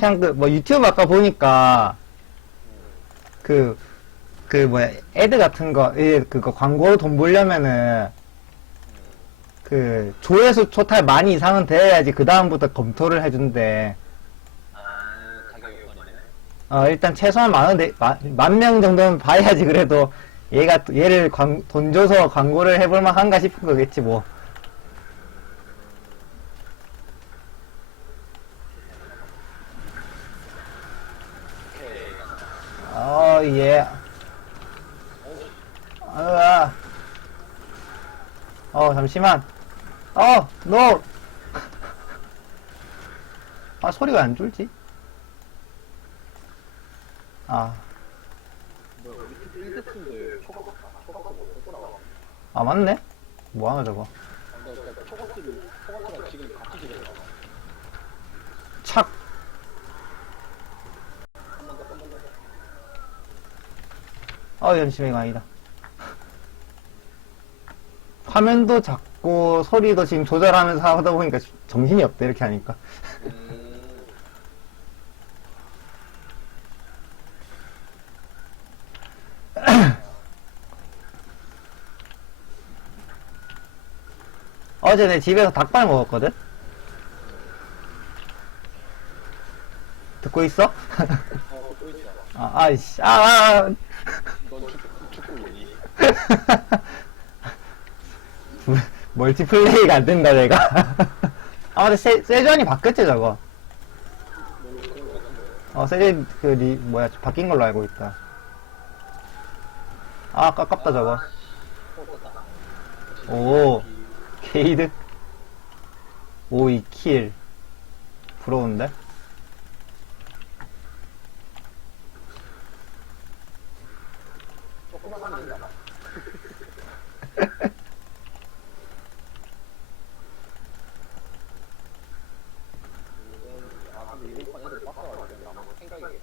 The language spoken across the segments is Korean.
그냥 그 뭐 유튜브 아까 보니까 그 그 뭐야 애드 같은 거 예, 그거 광고로 돈 벌려면은 그 조회수 토탈 만 이상은 돼야지 그 다음부터 검토를 해준대. 아. 어 일단 최소한 만만 명 정도는 봐야지 그래도 얘가 또- 얘를 광- 돈 줘서 광고를 해볼 만한가 싶은 거겠지 뭐. 오케이. 어 예. 아. 어 잠시만. 어 노. 아 소리가 안 줄지? 아. 뭐, 우리 1대스인데 초각, 초각도 못 나와. 아 맞네? 뭐하나 저거. 착 더. 어 연심이가 아니다 화면도 작고 소리도 지금 조절하면서 하다 보니까 정신이 없대 이렇게 하니까 음, 어제 내 집에서 닭발 먹었거든? 듣고 있어? 어, 또. 아, 아이씨, 아, 아, 넌 축구, 축구인이. 멀티플레이가 안 된다, 내가. 아, 근데 세, 세전이 바뀌었지, 저거. 어, 세전, 그, 리, 뭐야, 바뀐 걸로 알고 있다. 아, 깝깝다, 저거. 오, 게이드. 오, 2킬. 부러운데? 조금만 하면 된다. 아, 근데 이번 판 애들 빡빡하게 아마 생각이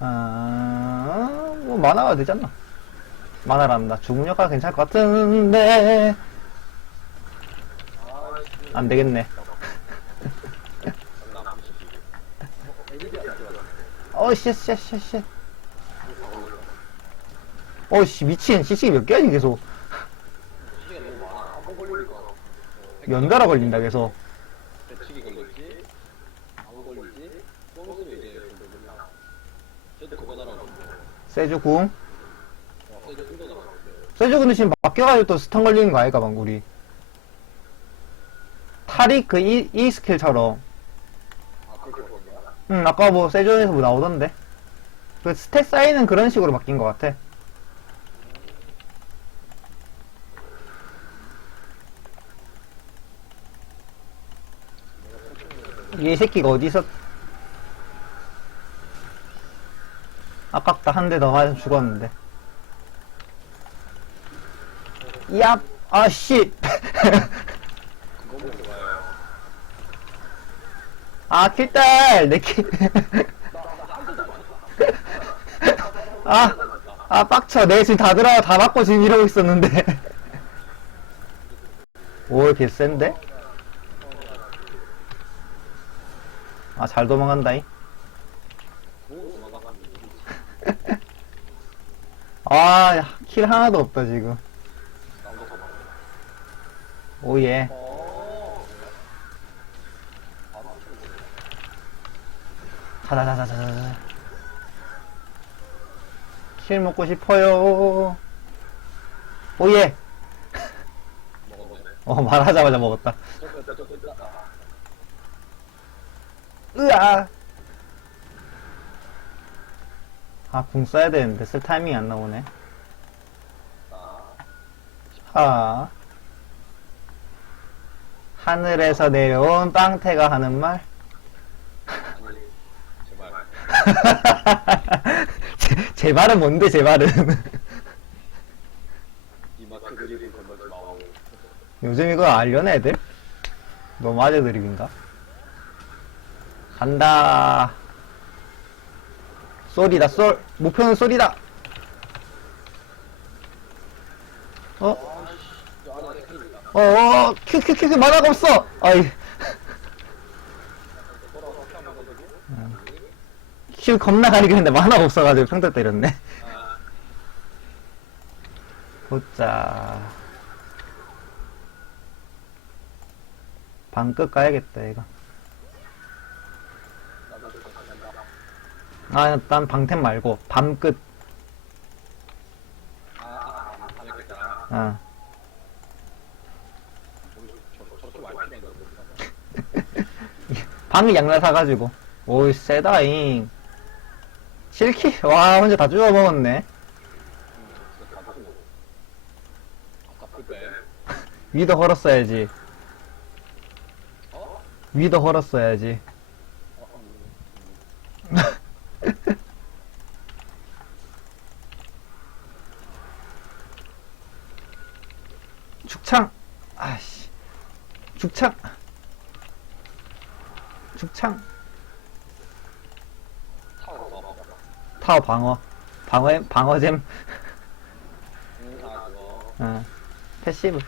아, 뭐, 만화가 되잖아. 만화란다. 주문효과가 괜찮을 것 같은데. 아, 안 되겠네. 어, 씨, 씨, 씨, 씨. 어, 씨, 미친. CC기 몇 계속. 한번 걸리니까. 연달아 걸린다, 계속. 배치기 걸렸지? 안 걸리지? 좀 있으면 이제 뭐냐. 쟤도 그거 날아가는데. 세주 궁. 세주 근데 지금 바뀌어가지고 또 스턴 걸리는 거 아이가, 방구리. 타릭 그 이, 이 스킬처럼. 응, 아까 뭐 세주에서 뭐 나오던데. 그 스탯 쌓이는 그런 식으로 바뀐 것 같아. 이 새끼가 어디서 아깝다. 한 대 더 맞아 죽었는데. 얍! 아씨! 그거 보고 좋아요. 아 킬딸! 내킬. 아, 아 빡쳐. 내 지금 다 들어가 다 맞고 지금 이러고 있었는데. 오 개센데? 아 잘 도망간다잉 오, 도망가면 아킬 하나도 없다 지금 나도 도망가. 오예 어. 아, 가자자자자자 킬 먹고 싶어요 오 예 먹었네. 어 말하자마자 먹었다. 으아 아 궁 써야 되는데 쓸 타이밍이 안 나오네 아, 아 하늘에서 내려온 빵태가 하는 말 제발. 제, 제 말은 뭔데 제 말은 이 마크 드립을 건너지 마오. 요즘 이거 알려네 애들? 너무 아재 드립인가? 간다 쏠이다 쏠 목표는 쏠이다 어? 어어 큐큐큐큐 만화가 없어 아이 던져고. 킬 겁나 가리고 했는데 만화가 없어가지고 평타 때렸네. 아, 보자. 방 끝 가야겠다, 이거. 나도 그거 간다. 아, 난 방템 말고, 밤끝. 아, 아, 아. 아. 저, 방이 양날 사가지고. 오이, 세다잉. 실키? 와, 혼자 다 주워 먹었네. 그때. 위도 걸었어야지. 어? 위도 걸었어야지. 어, 음, 축창. 아씨. 축창. 축창. 타워 방어. 방어, 방어잼. 응. 어. 패시브.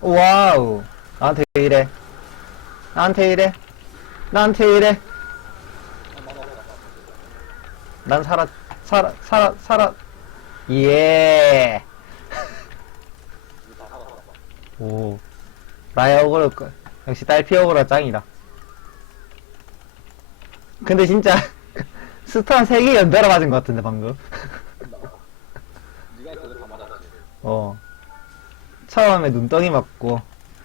와우. 나한테 왜 이래. 나한테 이래. 나한테 이래. 난 살아, 살아, 살아, 살아. 예. 오. 어그로, 거- 역시 딸피 어그로 짱이다. 근데 진짜, 스턴 3개 연달아 맞은 것 같은데, 방금. 어. 처음에 눈덩이 맞고,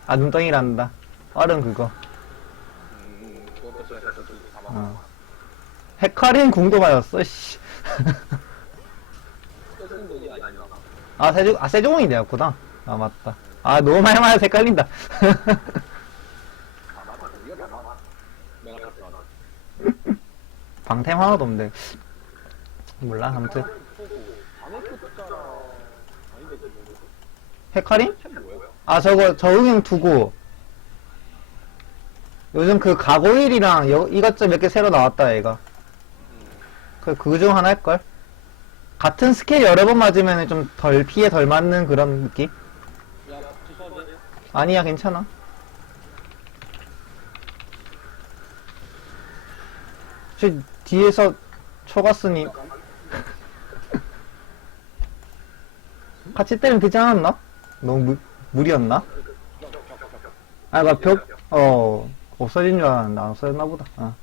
아, 눈덩이란다. 얼음 그거. 음, 맞았어. 어. 헤카린 궁도 맞았어, 씨. 아, 세종, 아, 세종이 내였구나. 아, 맞다. 아, 너무 많이 맞아서 헷갈린다. 방템 하나도 없는데. 몰라, 아무튼. 뭐야? 아, 저거, 저응용 두고. 요즘 그 가고일이랑 여- 이것저것 몇 개 새로 나왔다, 얘가. 음. 그, 그중 하나일걸? 같은 스킬 여러 번 맞으면 좀 덜 피해 덜 맞는 그런 느낌? 아니야, 괜찮아. 저 뒤에서 초가스니 같이 때리면 되지 않았나? 너무 무, 무리였나? 아, 나 벽, 어, 없어진 줄 알았는데 안 없어졌나 보다. 어.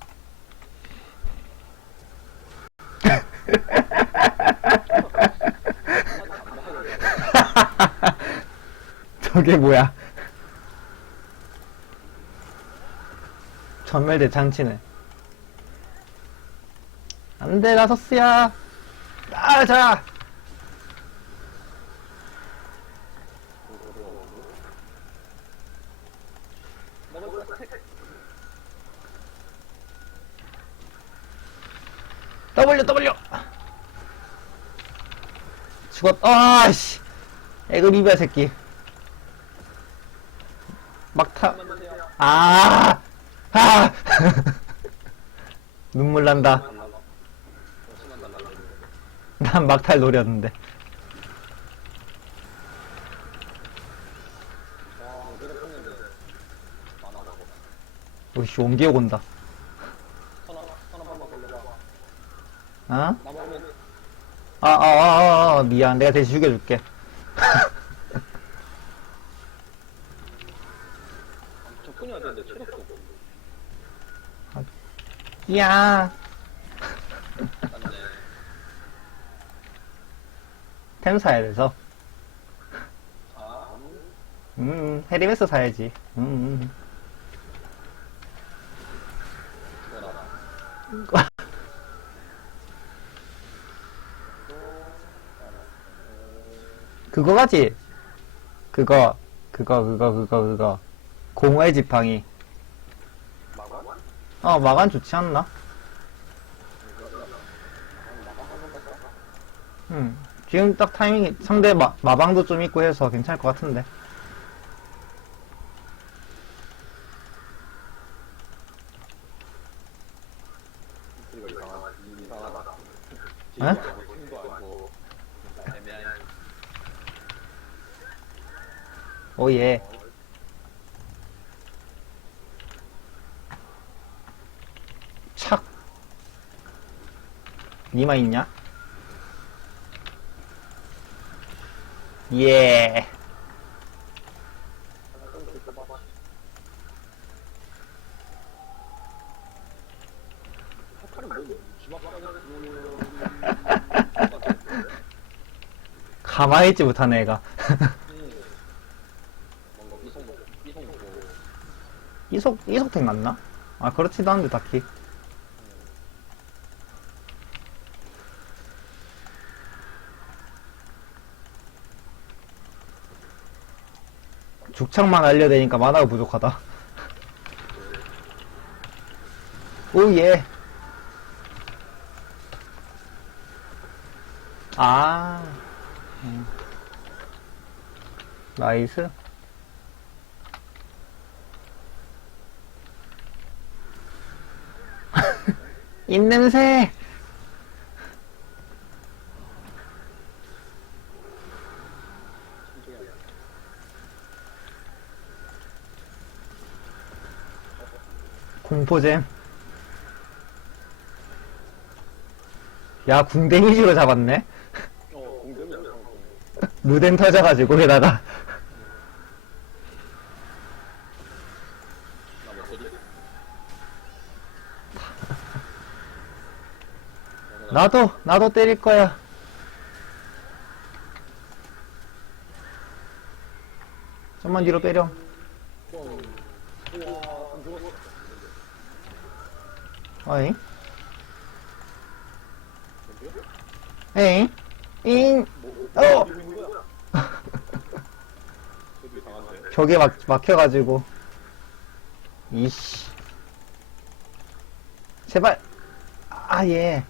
저게 뭐야? 전멸대 장치네. 안 돼, 라서스야! 아, 자! W, W! 죽었, 아, 씨! 에그리비아 새끼. 막타, 아! 아! 눈물 난다. 난 막탈 노렸는데. 오씨, 옮기어 온다. 어? 아, 아, 아, 아, 아, 미안. 내가 대신 죽여줄게. 접근해야 되는데 체력도 없고. 야 맞네. 템 사야 돼서. 아, 음, 음, 헤리메스 사야지. 음, 음. 그거라. 그거 가지? 그거, 그거, 그거, 그거, 그거. 공허의 지팡이. 어, 마간 좋지 않나? 음, 지금 딱 타이밍이, 상대 마, 마방도 좀 있고 해서 괜찮을 것 같은데. 에? 팀도 아니고 애매한. 오, 예. 니마 있냐? 예. 가만히 있지 못하네, 애가. 이속, 이속택 맞나? 아, 그렇지도 않은데, 딱히. 죽창만 알려대니까 만화가 부족하다. 오, 예. 아. 음. 나이스. 입냄새! 공포잼. 야, 궁데미지로 잡았네? 어 공dem이야 공 루덴 터져가지고, 게다가. 나도, 나도 때릴 거야. 좀만 뒤로 빼렴. 우와 안 죽었어 어잉? 에잉? 잉? 어! 벽에 막, 막혀가지고. 이씨. 제발. 아, 예.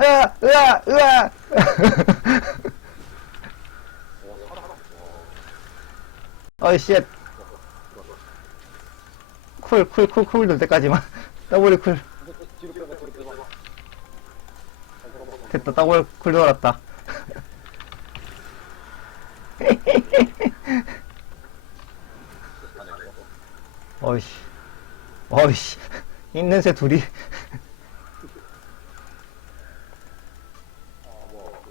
으아, 으아, 으아. 어이, 쉣. 쿨, 쿨, 쿨, 쿨될 때까지만. 더블 쿨. 됐다, 더블 쿨 돌았다. 어이씨. 어이씨. 있는 새 둘이. 아뭐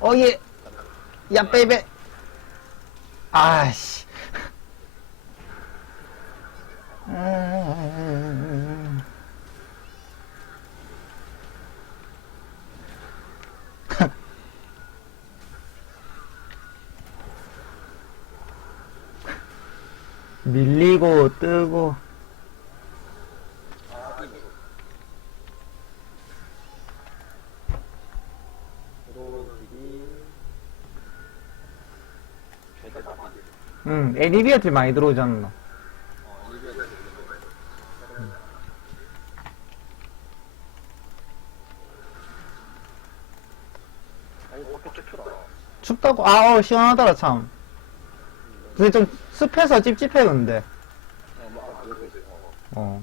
그 어, 예. 야, 베이베. 아씨. 음. 밀리고 뜨고 들어오는 길이 최대 마비 응 에리비아 들 많이 들어오지 않나? 어 춥다고? 아우 시원하더라 참. 근데 좀 습해서 찝찝해 근데. 어 어.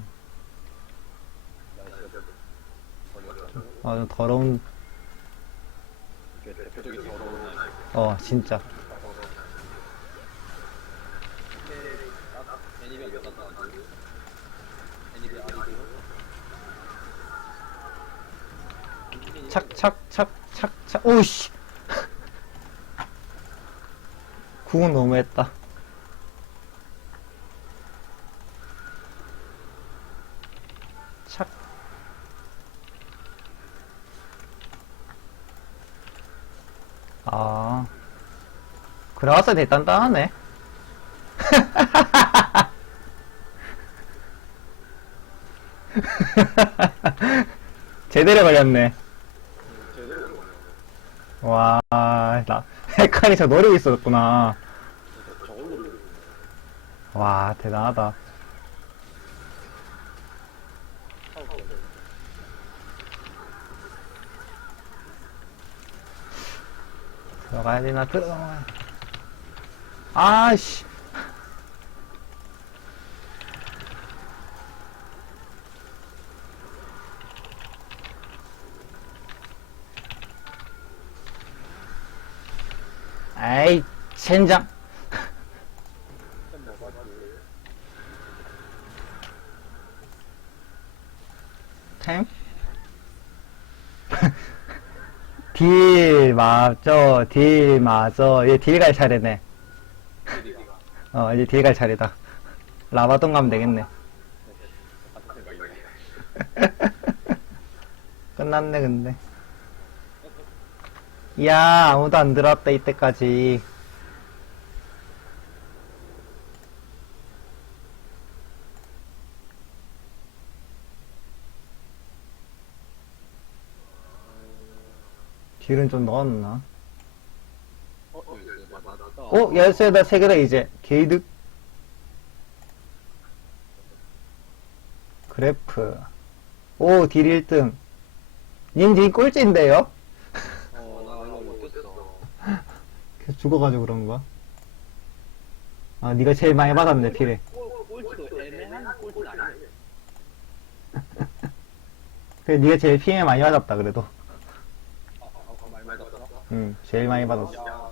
아, 좀 더러운. 어 진짜 애니비아 몇 갔다 왔지? 애니비아 아니고 착착착착착 오씨 구은 너무했다 착 아, 그라가스 되게 단단하네. 제대로 걸렸네. 와, 나, 헷갈리 저 노리고 있었구나. 와, 대단하다. 들어가야 되나, 들어가. 아씨. 아이 젠장 템? 딜 맞죠 딜 맞어. 얘 딜갈 차례네. 어 이제 딜갈 차례다 라바돈 가면 되겠네 끝났네 근데 야 아무도 안 들어왔다 이때까지 딜은 좀 넣었나? 어? 열쇠다 세 개다 이제 게이득 그래프 오 딜 1등 님 딜 꼴찌인데요? 어, 나 이거 못했어. 계속 죽어가지고 그런 거야? 아 네가 제일 많이 받았네 딜에 꼴, 꼴찌도 애매한 꼴찌는 아니네. 그래 네가 제일 피해 많이 받았다 그래도 아, 아, 아, 많이 맞았어? 응 제일 많이 받았어 야,